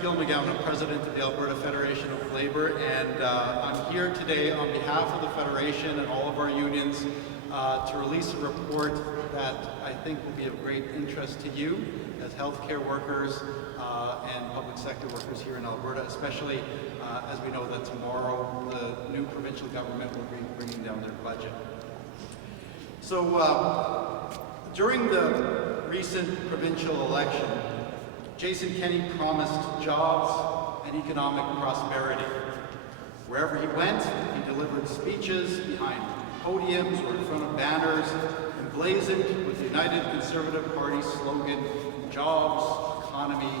Gil McGowan. I'm president of the Alberta Federation of Labour, and I'm here today on behalf of the Federation and all of our unions to release a report that I think will be of great interest to you as healthcare workers and public sector workers here in Alberta, especially as we know that tomorrow the new provincial government will be bringing down their budget. So during the recent provincial election, Jason Kenney promised jobs and economic prosperity. Wherever he went, he delivered speeches behind podiums or in front of banners emblazoned with the United Conservative Party slogan, jobs, economy,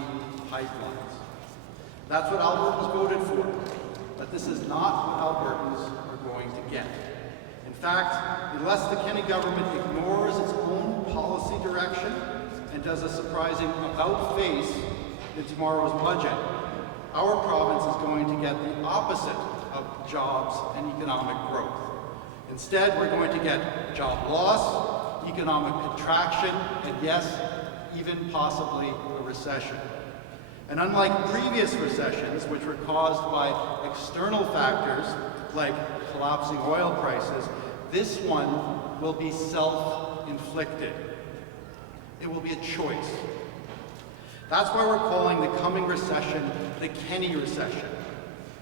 pipelines. That's what Albertans voted for, but this is not what Albertans are going to get. In fact, unless the Kenney government ignores its own policy direction and does a surprising about-face in tomorrow's budget, our province is going to get the opposite of jobs and economic growth. Instead, we're going to get job loss, economic contraction, and yes, even possibly a recession. And unlike previous recessions, which were caused by external factors like collapsing oil prices, this one will be self-inflicted. It will be a choice. That's why we're calling the coming recession the Kenney Recession.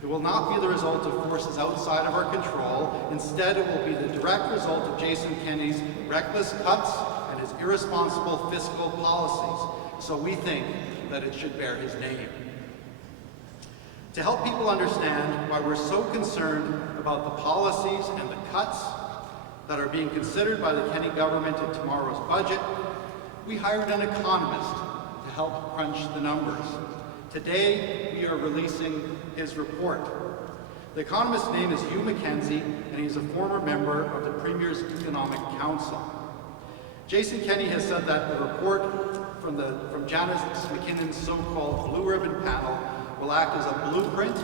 It will not be the result of forces outside of our control. Instead, it will be the direct result of Jason Kenney's reckless cuts and his irresponsible fiscal policies. So we think that it should bear his name. To help people understand why we're so concerned about the policies and the cuts that are being considered by the Kenney government in tomorrow's budget, we hired an economist to help crunch the numbers. Today, we are releasing his report. The economist's name is Hugh McKenzie, and he's a former member of the Premier's Economic Council. Jason Kenney has said that the report from Janice McKinnon's so-called Blue Ribbon panel will act as a blueprint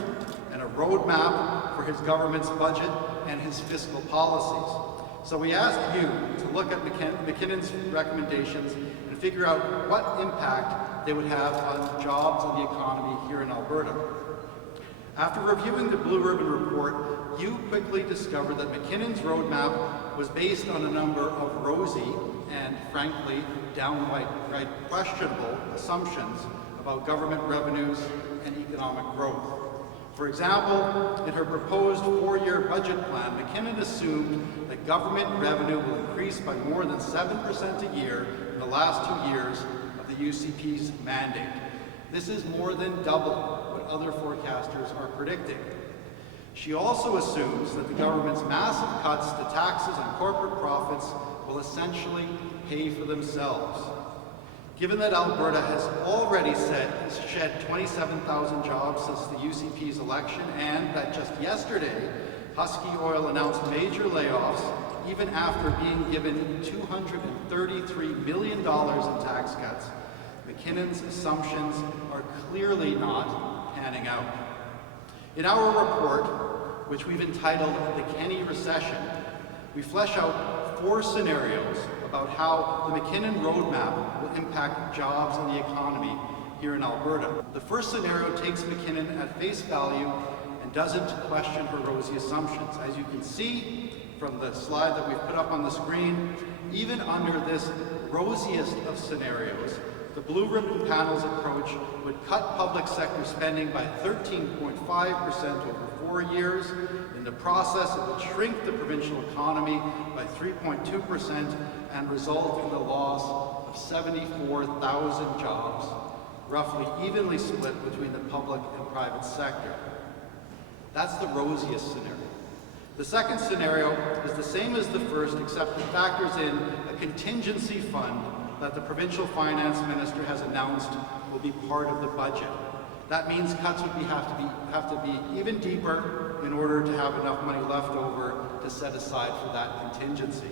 and a roadmap for his government's budget and his fiscal policies. So we asked you to look at McKinnon's recommendations and figure out what impact they would have on jobs and the economy here in Alberta. After reviewing the Blue Ribbon report, you quickly discovered that McKinnon's roadmap was based on a number of rosy and, frankly, downright questionable assumptions about government revenues and economic growth. For example, in her proposed 4-year budget plan, McKinnon assumed that government revenue will increase by more than 7% a year in the last 2 years of the UCP's mandate. This is more than double what other forecasters are predicting. She also assumes that the government's massive cuts to taxes on corporate profits will essentially pay for themselves. Given that Alberta has already shed 27,000 jobs since the UCP's election, and that just yesterday, Husky Oil announced major layoffs even after being given $233 million in tax cuts, McKinnon's assumptions are clearly not panning out. In our report, which we've entitled The Kenney Recession, we flesh out 4 scenarios about how the McKinnon roadmap will impact jobs and the economy here in Alberta. The first scenario takes McKinnon at face value and doesn't question her rosy assumptions. As you can see from the slide that we've put up on the screen, even under this rosiest of scenarios, the Blue Ribbon panel's approach would cut public sector spending by 13.5% over 4 years. In the process, it would shrink the provincial economy by 3.2% and result in the loss of 74,000 jobs, roughly evenly split between the public and private sector. That's the rosiest scenario. The second scenario is the same as the first, except it factors in a contingency fund that the provincial finance minister has announced will be part of the budget. That means cuts would have to be even deeper in order to have enough money left over to set aside for that contingency.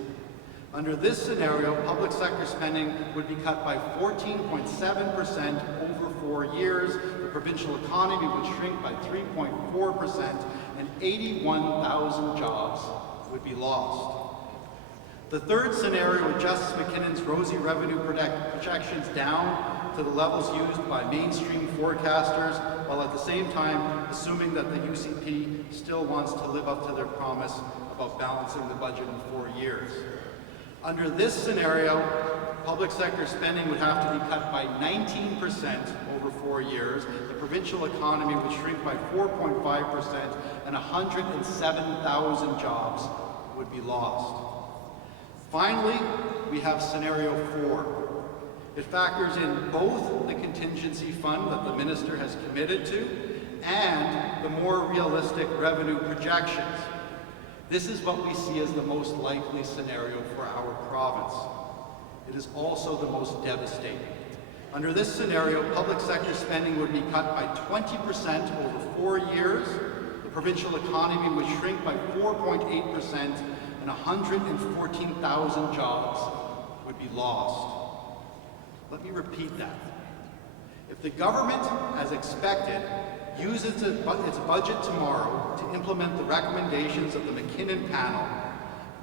Under this scenario, public sector spending would be cut by 14.7% over 4 years, the provincial economy would shrink by 3.4%, and 81,000 jobs would be lost. The third scenario adjusts McKinnon's rosy revenue projections down to the levels used by mainstream forecasters, while at the same time assuming that the UCP still wants to live up to their promise about balancing the budget in 4 years. Under this scenario, public sector spending would have to be cut by 19% over 4 years, the provincial economy would shrink by 4.5%, and 107,000 jobs would be lost. Finally, we have scenario 4. It factors in both the contingency fund that the minister has committed to and the more realistic revenue projections. This is what we see as the most likely scenario for our province. It is also the most devastating. Under this scenario, public sector spending would be cut by 20% over 4 years, the provincial economy would shrink by 4.8%, and 114,000 jobs would be lost. Let me repeat that. If the government, as expected, uses its budget tomorrow to implement the recommendations of the McKinnon panel,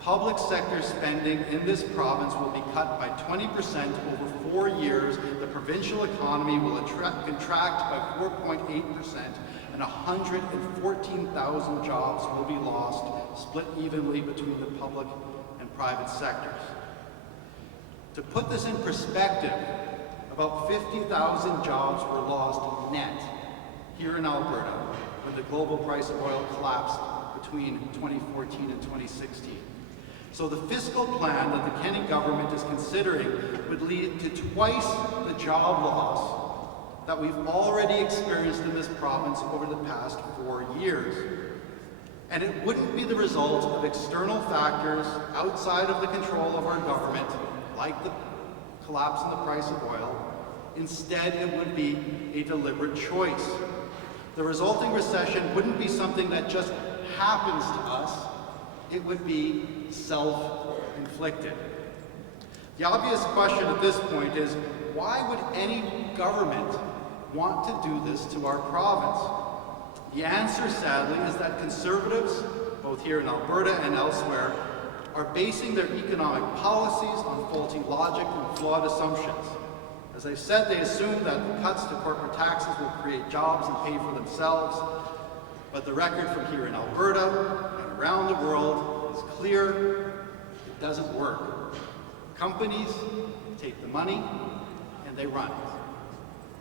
public sector spending in this province will be cut by 20% over 4 years, the provincial economy will contract by 4.8%, and 114,000 jobs will be lost, split evenly between the public and private sectors. To put this in perspective, about 50,000 jobs were lost net here in Alberta when the global price of oil collapsed between 2014 and 2016. So the fiscal plan that the Kenney government is considering would lead to twice the job loss that we've already experienced in this province over the past 4 years. And it wouldn't be the result of external factors outside of the control of our government, like the collapse in the price of oil. Instead, it would be a deliberate choice. The resulting recession wouldn't be something that just happens to us, it would be self-inflicted. The obvious question at this point is, why would any government want to do this to our province? The answer, sadly, is that Conservatives, both here in Alberta and elsewhere, are basing their economic policies on faulty logic and flawed assumptions. As I've said, they assume that the cuts to corporate taxes will create jobs and pay for themselves, but the record from here in Alberta and around the world is clear: it doesn't work. Companies take the money and they run.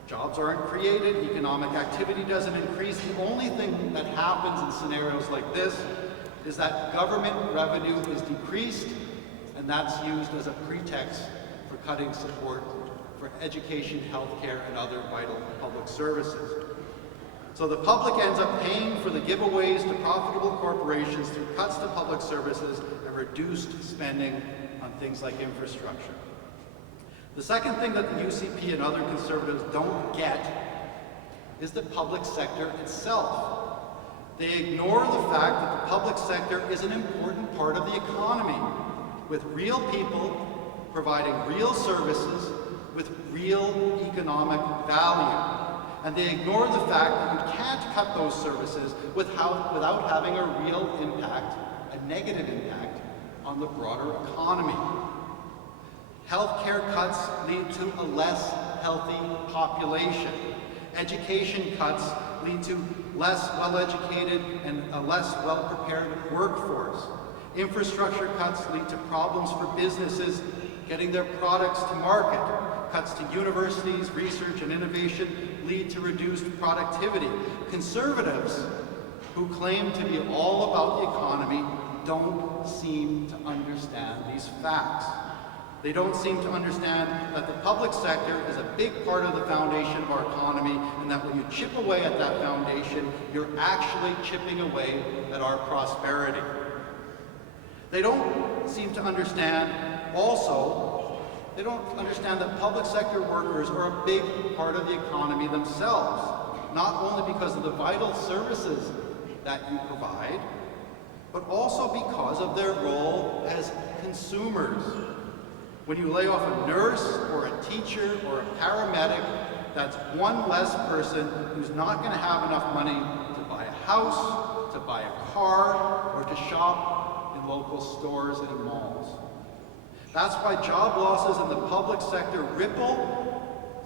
Jobs aren't created, economic activity doesn't increase. The only thing that happens in scenarios like this is that government revenue is decreased, and that's used as a pretext for cutting support for education, healthcare, and other vital public services. So the public ends up paying for the giveaways to profitable corporations through cuts to public services and reduced spending on things like infrastructure. The second thing that the UCP and other Conservatives don't get is the public sector itself. They ignore the fact that the public sector is an important part of the economy, with real people providing real services with real economic value. And they ignore the fact that you can't cut those services without having a real impact, a negative impact, on the broader economy. Healthcare cuts lead to a less healthy population. Education cuts lead to less well-educated and a less well-prepared workforce. Infrastructure cuts lead to problems for businesses getting their products to market. Cuts to universities, research, and innovation lead to reduced productivity. Conservatives, who claim to be all about the economy, don't seem to understand these facts. They don't seem to understand that the public sector is a big part of the foundation of our economy, and that when you chip away at that foundation, you're actually chipping away at our prosperity. They don't seem to understand they don't understand that public sector workers are a big part of the economy themselves, not only because of the vital services that you provide, but also because of their role as consumers. When you lay off a nurse or a teacher or a paramedic, that's one less person who's not going to have enough money to buy a house, to buy a car, or to shop in local stores and malls. That's why job losses in the public sector ripple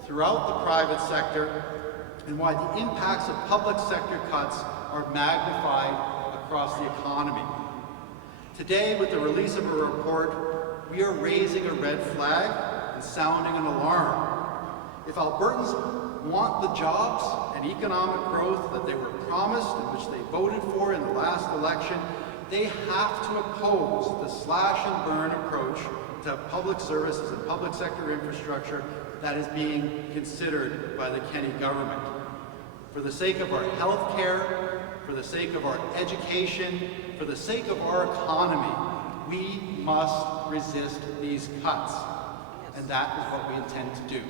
throughout the private sector and why the impacts of public sector cuts are magnified across the economy. Today, with the release of a report, we are raising a red flag and sounding an alarm. If Albertans want the jobs and economic growth that they were promised and which they voted for in the last election, they have to oppose the slash and burn approach to public services and public sector infrastructure that is being considered by the Kenney government. For the sake of our health care, for the sake of our education, for the sake of our economy, we must resist these cuts. And that is what we intend to do.